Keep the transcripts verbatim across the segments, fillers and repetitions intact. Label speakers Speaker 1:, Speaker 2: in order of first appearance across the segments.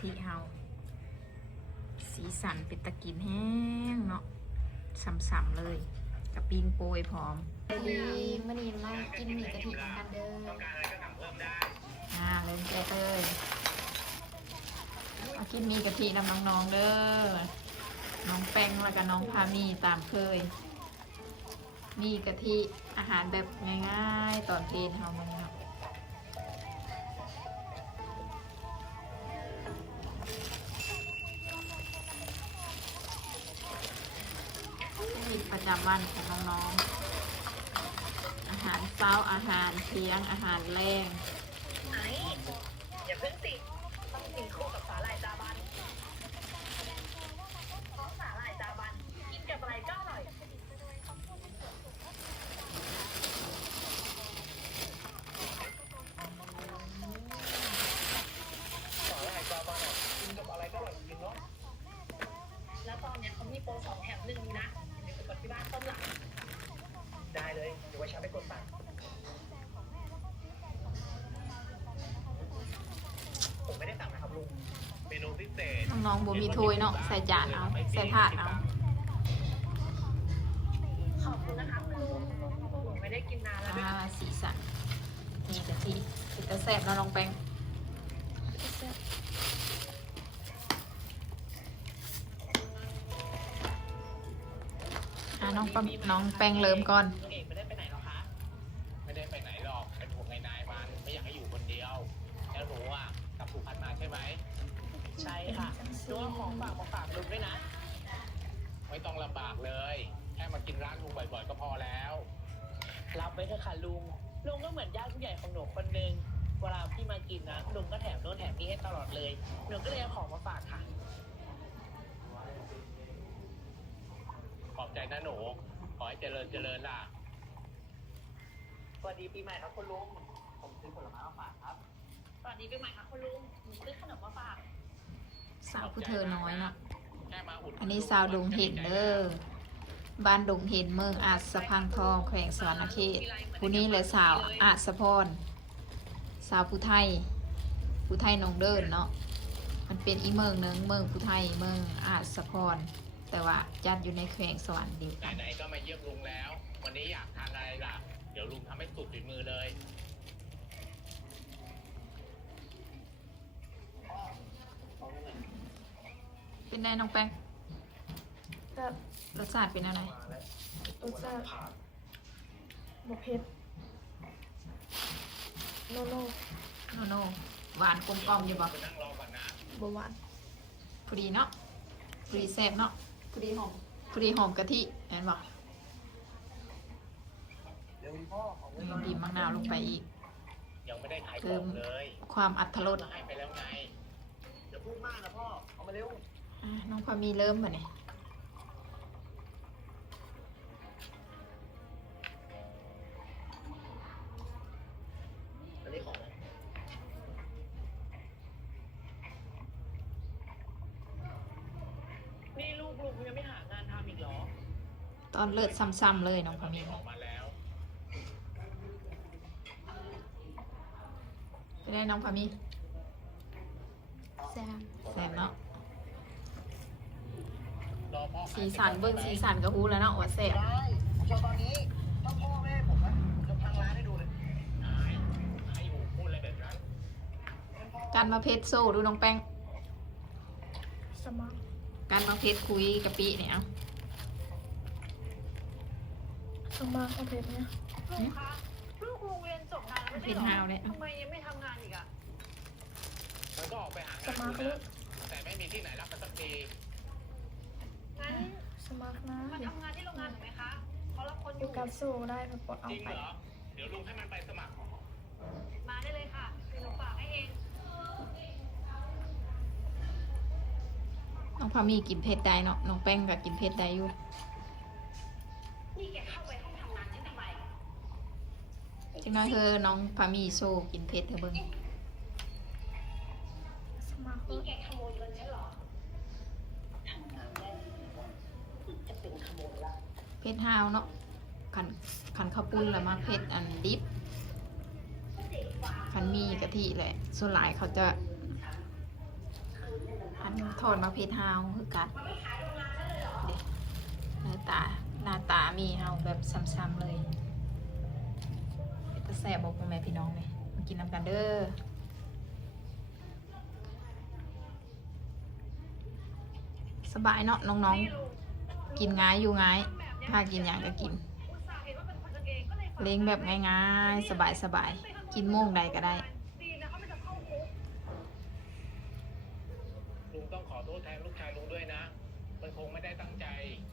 Speaker 1: ทิเฮาสีสันเป็นตะกินแห้งเนาะสัมๆเลยกับปิ้งโปยพร้อม
Speaker 2: ดีมื่อนี้มากินหมี่กะทิกันเด้อ
Speaker 1: อ่าเริ่มแกะเลยมากินหมีกะทินำน้องๆเด้อน้องแป้งแล้วก็น้องพามีตามเคยมีกะทิอาหารแบบง่ายๆตอนเพลนเฮามันเนาะชีวิตประจำวันของน้องๆอาหารเช้าอาหารเที่ยงอาหารแรง
Speaker 3: ไอ้อย่าเพิ่งติดต้องกินคู่กับสาหร่ายจาบันเพราะสาหร่ายจาบันกินกับอะไรก็อร่อยสาหร่ายจาบันกินกับอะไรก็อร่อยจริงเนาะแล้วตอนนี้เขามีโปรสองแถมหนึ่งนะเดี๋ยวไปกดที่บ้านต้มหลังได้เลยเดี๋ยวไว้ฉันไปกดสั่งผมไม่ได้สั่งนะครับลุงเมนูพิเศษ
Speaker 1: น้องๆบ่มีถ้วยเนาะใส่จานเอาใส่ถาดเอา
Speaker 3: ขอบคุณนะคะคุณลุงผมไม่ได้กินนานแล้วด้วย
Speaker 1: อ่าสีสันนี่กะทิติดกระแซบแล้วน้องแป้งอ่าน้องปั๊มน้องแป้งเริ่มก่อน
Speaker 3: ลุงเอกไม่ได้ไปไหนหรอคะ
Speaker 4: ไม่ได้ไปไหนหรอกเป็นห่วงนายมันไม่อยากให้อยู่คนเดียวแล้วหนูอ่ะกลับสุพรรณมาใช่ไหม
Speaker 3: ใช่ค่ะดูของฝากมาฝากลุงด้วยนะ
Speaker 4: ไม่ต้องลำบากเลยแค่มากินร้านลุงบ่อยๆก็พอแล้ว
Speaker 3: รับไว้เถอะค่ะลุงลุงก็เหมือนญาติผู้ใหญ่ของหนูคนนึงเวลาพี่มากินนะลุงก็แถมโน่นแถมนี่ให้ตลอดเลยหนูก็เลยเอาของมาฝากค่ะ
Speaker 4: ขอบใจนะหนูขอให้เจริญเจริญล่ะ
Speaker 3: สวัสดีปีใหม่ครับคุณลุงผมซื้อผลไม้มาฝากครับสวัสดีปีใหม่ครับคุณลุงหนูซื้อขนมมาฝาก
Speaker 1: สาวผู้เธอน้อยเนาะ
Speaker 4: แค่มาอุด
Speaker 1: อันนี้สาวดงเห็นเด้อบ้านดงเห็นเมืองอาจสะพังทองแขวงสวรรณเขตผู้นี้เลยสาวอาจสะพรสาวผู้ไทยผู้ไทยนองเดินเนาะมันเป็นอีเมืองหนึ่งเมืองผู้ไทยเมืองอาจสะพรแต่ว่าจัดอยู่ในแขวงสวรรค์เดียวกัน
Speaker 4: ไหนๆก็มาเยี่ยมลุงแล้ววันนี้อยากทานอะไรล่ะเดี๋ยวลุงทำให้สุดฝีมือเลย
Speaker 1: เป็นไงน้องแป้ง
Speaker 2: แบบ
Speaker 1: รสชาติเป็นอะไร
Speaker 2: รสชาติบะเพ็ดโนโน่
Speaker 1: โนโน่หวานกลมกล่อมอยู่บ่
Speaker 4: นั่งรอก่อนนะ
Speaker 2: บะหวาน
Speaker 1: พอดีเนาะพอดีแซ่บเนาะพอดีหอมพอดีหอมกะทิเห็นบ่นี่บีบมะนาวลงไปอีก
Speaker 4: ยังไม่ได้ขายข
Speaker 1: เพิ่
Speaker 4: อ
Speaker 1: ม
Speaker 4: งเลย
Speaker 1: ความอรรถรส
Speaker 4: ให้ไปแล้วไงอย่าพูดมากนะพ่อเอามาเร็ว
Speaker 1: อ่ะน้องพามีเริ่มป่ะเนี่ย
Speaker 4: อันนี้ของ
Speaker 3: นี่ลูกลุงยังไม่หางานทำอีกเหรอ
Speaker 1: ตอนเลิศซ้ำๆเลยน้องพามี
Speaker 4: ออกมาแล้ว
Speaker 1: เป็นไงน้องพามี
Speaker 2: แซ่บ
Speaker 1: แซ่บเนาะ
Speaker 4: รอพ่อ
Speaker 1: สีสันเบิ้งสีสันก็ฮู้แล้วเนาะว่าแซ่บ
Speaker 3: ได้ผมชอบตอนนี้ถ้าพ่อแม่ผมนะผมจะพังร้านให้ดูเลย
Speaker 4: นายให้หนูพูดอะไรแบบนั้น
Speaker 1: การมาเพชรโซ่ดูน้องแป้ง
Speaker 2: สมัคร
Speaker 1: การมาเพชรคุยกะปิเนี่ยเอา
Speaker 2: สมัครเอาเพ็ดเนี่ย
Speaker 3: ลุงคะลูกลุงเรียนจบงานแล้วไม่
Speaker 1: เพ
Speaker 3: ใช่
Speaker 1: ชร
Speaker 3: เหรอ
Speaker 1: ฮาวเนี่ย
Speaker 3: ทำไมยังไม่ทำงานอีกอะ
Speaker 4: มันก็ออกไปหา
Speaker 2: ส
Speaker 4: งาน
Speaker 2: มัคร
Speaker 4: อยู่
Speaker 2: เล
Speaker 4: นะ
Speaker 2: ย
Speaker 4: แต่ไม่มีที่ไหนรับมันสักที
Speaker 3: งั้น
Speaker 2: สมัครนะ
Speaker 3: มา
Speaker 2: เดี๋ยว
Speaker 3: ทำงานที่โรงงานหน่อยไหมคะเขารับคนอ
Speaker 2: อยู่
Speaker 3: ยู่
Speaker 2: กับสู้ได้ไปปลดเอา
Speaker 4: จริง
Speaker 2: ไป
Speaker 4: เหรอเดี๋ยวลุงให้มันไปสมัคร
Speaker 3: มาได้เลยค่ะเดี๋ยวหนูฝากให้เอง
Speaker 1: น้องพามีกินเผ็ดได้เนาะน้องแป้งก็กินเผ็ดได้อยู่
Speaker 3: นี่แกเข้าไปห้องทำงานฉันทำไม
Speaker 1: จังน้อยเธอน้องพามีโซ่กินเผ็ดเธอเบิ่ง
Speaker 2: สมัครเล
Speaker 3: นี่
Speaker 2: ย
Speaker 3: แกขโมยเงินฉันเหรอทำงานได้จะเป็นขโมยละ
Speaker 1: เผ็ดฮาวเนาะขันขันข้าวปุ้นแล้วมาเผ็ดอันดิบขันมีกะทิแหละส่วนหลายเขาจะอันทอดมาเพชรเฮาคือกันเด็หน้าตาหน้าตามีเฮาแบบซ้ำๆเลยจะแซ่บบอกพ่อแม่พี่น้องเลยมากินน้ำกันเด้อสบายเนาะน้องๆ กินง่ายอยู่ง่ายถ้ากินอย่างก็กิน เล้งแบบง่ายๆ สบายๆ กินโม่งใดก็ได้
Speaker 4: ลุงต้องขอโทษแทนลูกชายลุงด้วยนะ มันคงไม่ได้ตั้งใจ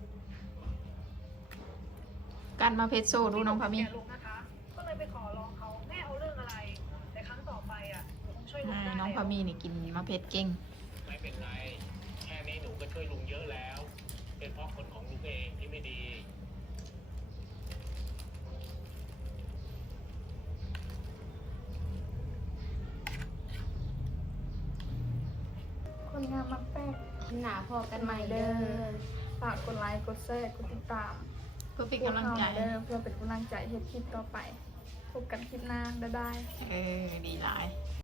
Speaker 1: กันมาเพชรโซ่ดูน้องพามี
Speaker 3: ลุงนะคะ ก็เลยไปขอร้องเขาแม่เอาเรื่องอะไร แต่ครั้งต่อไปอ่ะหนูต้องช่วยลุง
Speaker 1: อ่า
Speaker 3: ได้
Speaker 1: น้องพามีนี่กินมาเพชรเก่ง
Speaker 4: ไม่เป็นไร แค่นี้หนูก็ช่วยลุงเยอะแล้ว เป็นเพราะคนของลุงเองที่ไม่ดี
Speaker 2: คนงามมักแป๊ก
Speaker 5: หนาพอกันใหม่
Speaker 2: เด้
Speaker 5: เด้
Speaker 2: อ
Speaker 5: อ
Speaker 2: ฝากกดไลค์กดแชร์กดติดตาม
Speaker 1: เพื่อเป็นกำลังใจ
Speaker 2: พวกเราเด้อเพื่อเป็นกำลังใจให้คลิปต่อไปพบกันคลิปหน้าบ๊ายบาย
Speaker 1: เออ ดีหลาย